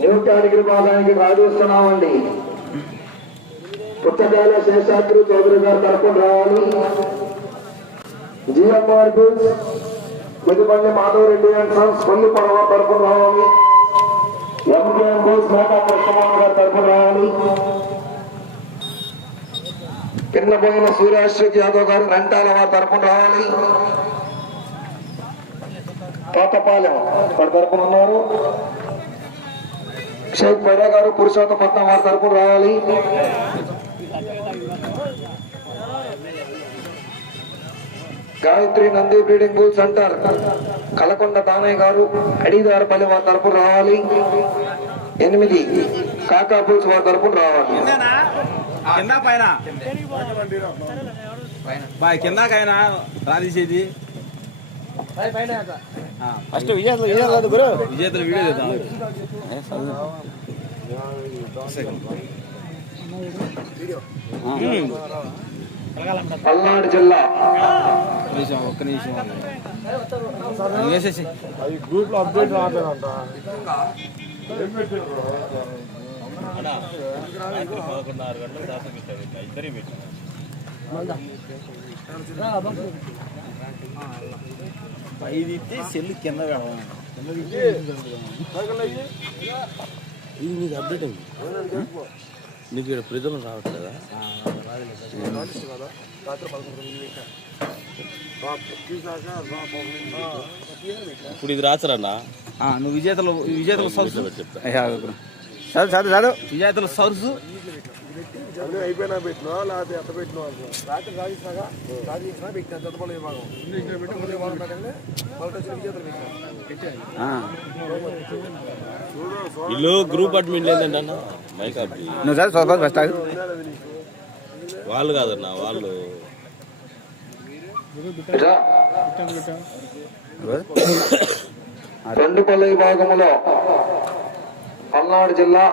New category భాగానికి రాజేస్తున్నామండి. పుచ్చకాయల శేషాద్రి చౌదరి గారు తరపున రావాలి. GMR bulls Koddipalli Madhavareddy and sons పల్లి పడవ తరపున రావాలి. ఎంకేఎం బిల్స్ మేకా కృష్ణమోహన్ గారు తరపున రావాలి. పిన్నపోయిన సూర్యాశ్వక్ యాదవ్ గారు రంటాల వారి తరపున రావాలి. తోటపాలెం వారి తరపున ఉన్నారు. షేక్ పైడా గారు పురుషోత్తపట్నం వారి తరపున రావాలి. Gayatri Nandi breeding bull centre. Kalakonda Danaiah గారు అడిదారపల్లి వారి తరపున రావాలి. ఎనిమిది కాకా బుల్స్ వారి తరపున రావాలి. కిందనా? కింద పైన. కిందకైనా రాదీసేది ఫస్ట్ విజేతలు విజేతలు కాదు గురు. విజేతలు వీడియో చేద్దాం. పల్నాడు జిల్లా. ఒక్క నిమిషం ఒక్క నిమిషం. నువ్వు వేసేసి. అది గ్రూప్లో అప్డేట్ రావట్లేదంట పైది సెల్ కింద ఇది నీకు అప్డేట్ అయింది నీకు ఇక్కడ ప్రిజం రావట్లేదా? ఇప్పుడు ఇది రాచరన్నా? ఆ, నువ్వు విజేతలు విజేతలు సౌర్సు. చెప్తా. చదువు చదువు చదువు విజేతలు సౌర్సు. అన్నీ అయిపోయినా పెట్టినా లేకపోతే ఎట్ట పెట్టినా రాత్రి రాజిస్తాగా రాజిస్తున్నా పెట్టినా చదవలేదు భాగం పెట్టి ముందే భాగం పెట్టండి మొదటి వచ్చిన విజేతలు పెట్టినా. ఇల్లు గ్రూప్ అడ్మిన్ లేదండి మైక్. నువ్వు ఫస్ట్ వాళ్ళు కాదన్న వాళ్ళు. రా. రెండుపల్లి విభాగంలో పల్నాడు జిల్లా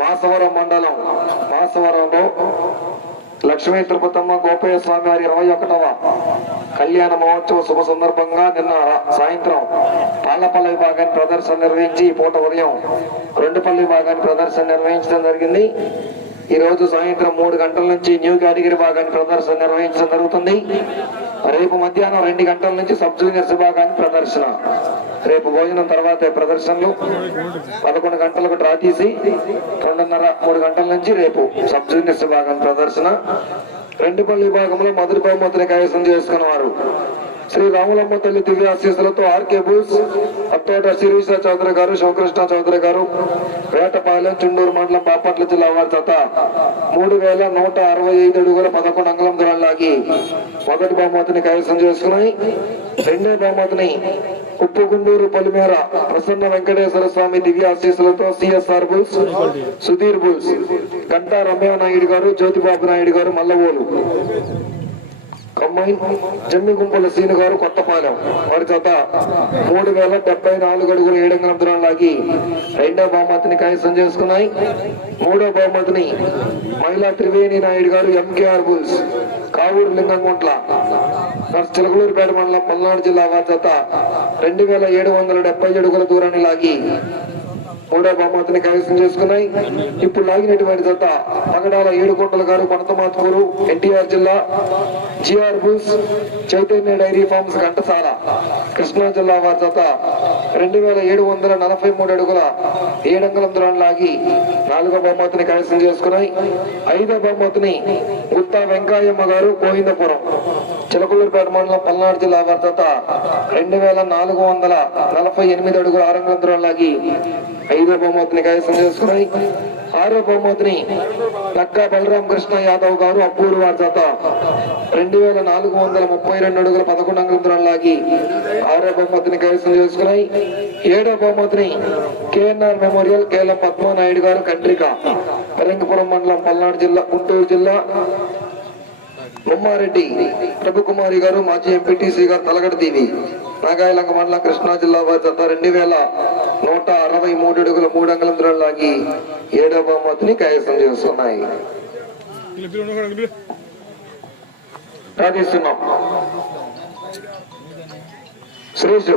మాసవరం మండలం మాసవరంలో లక్ష్మీ తిరుపతమ్మ గోపయ్య స్వామి వారి ఇరవై ఒకటవ కళ్యాణ మహోత్సవ శుభ సందర్భంగా నిన్న సాయంత్రం పాలపల్లి విభాగాన్ని ప్రదర్శన నిర్వహించి ఈ పూట ఉదయం రెండుపల్లి విభాగాన్ని ప్రదర్శన నిర్వహించడం జరిగింది. ఈ రోజు సాయంత్రం మూడు గంటల నుంచి న్యూ కేటగిరీ భాగాన్ని ప్రదర్శన నిర్వహించడం జరుగుతుంది. రేపు మధ్యాహ్నం రెండు గంటల నుంచి సబ్ జూనియర్స్ భాగాన్ని ప్రదర్శన. రేపు భోజనం తర్వాత ప్రదర్శనలు. పదకొండు గంటలకు డ్రా తీసి రెండున్నర మూడు గంటల నుంచి రేపు సబ్ జూనియర్స్ విభాగం ప్రదర్శన. రెండుపల్లి విభాగంలో మొదటి బహుమతిని కైవసం చేసుకున్నవారు. శ్రీ రాములమ్మ తల్లి దివ్య ఆశీస్సులతో ఆర్కే బూస్ అత్తోట శిరీష చౌదరి గారు శివకృష్ణ చౌదరి గారు వేటపాలెం చుండూరు మండలం బాపట్ల జిల్లా వారి చేత మూడు వేల నూట అరవై ఐదు అడుగుల పదకొండు అంగళం దూరం లాగి మొదటి బహుమతిని కైవసం చేసుకున్నాయి. రెండో బహుమతిని ఉప్పుగుండూరు పలిమేర ప్రసన్న వెంకటేశ్వర స్వామి దివ్య ఆశీస్సులతో CSR bulls Sudheer bulls Ganta Ramya Naidu గారు జ్యోతిబాబు నాయుడు గారు మల్లవోలు. అమ్మాయి జమ్మి గుంపుల సీను గారు కొత్తపాలెం వారి చేత మూడు వేల డెబ్బై నాలుగు అడుగులు ఏడంగల దూరం లాగి రెండో బహుమతిని కైసం చేసుకున్నాయి. మూడో బహుమతిని మహిళా త్రివేణి నాయుడు గారు ఎంకేఆర్ బుల్స్ కావూరు లింగంగుంట్ల చిలకలూరుపేట మండలం పల్నాడు జిల్లా వారి చేత రెండు వేల ఏడు వందల డెబ్బై అడుగుల దూరాన్ని లాగి మూడో బహుమతిని కైవసం చేసుకున్నాయి. ఇప్పుడు లాగినటువంటి జత పగడాల ఏడుకొండల గారు కొనతమాత్మూరు ఎన్టీఆర్ జిల్లా జిఆర్ బూస్ చైతన్య డైరీ ఫార్మ్స్ ఘంటసాల కృష్ణా జిల్లా వారి జత రెండు వేల ఏడు వందల నలభై మూడు అడుగుల ఏడంగుళం దూరం లాగి నాలుగో బహుమతిని కైవసం చేసుకున్నాయి. ఐదో బహుమతిని గుత్తా వెంకాయమ్మ గారు గోవిందపురం. చిలకలూరుపేట మండలం పల్నాడు జిల్లా వారి రెండు వేల నాలుగు వందల నలభై ఎనిమిది అడుగుల ఆరంగుళం దూరం లాగి ఐదో బహుమతిని కైవసం చేసుకుని ఆరో బహుమతిని లక్కా బలరాం కృష్ణ యాదవ్ గారు అప్పూరు వారి రెండు వేల నాలుగు వందల ముప్పై రెండు అడుగుల పదకొండు అంగుళం దూరం లాగి ఆరో బహుమతిని కైవసం చేసుకున్నాయి ఏడో బహుమతిని కేఎన్ఆర్ మెమోరియల్ కేఎల్ పద్మనాయుడు గారు కంట్రిక. రంగపురం మండలం పల్నాడు జిల్లా గుంటూరు జిల్లా బొమ్మారెడ్డి ప్రభుకుమారి గారు మాజీ ఎంపీటీసీ గారు తలగడ దీవి నాగాయలంక మండలం కృష్ణా జిల్లా వారి జత రెండు వేల నూట అరవై మూడు అడుగుల మూడు అంగళం లాగి ఏడో బహుమతిని కైవసం చేస్తున్నాయి. సాధిస్తున్నాం శ్రీశు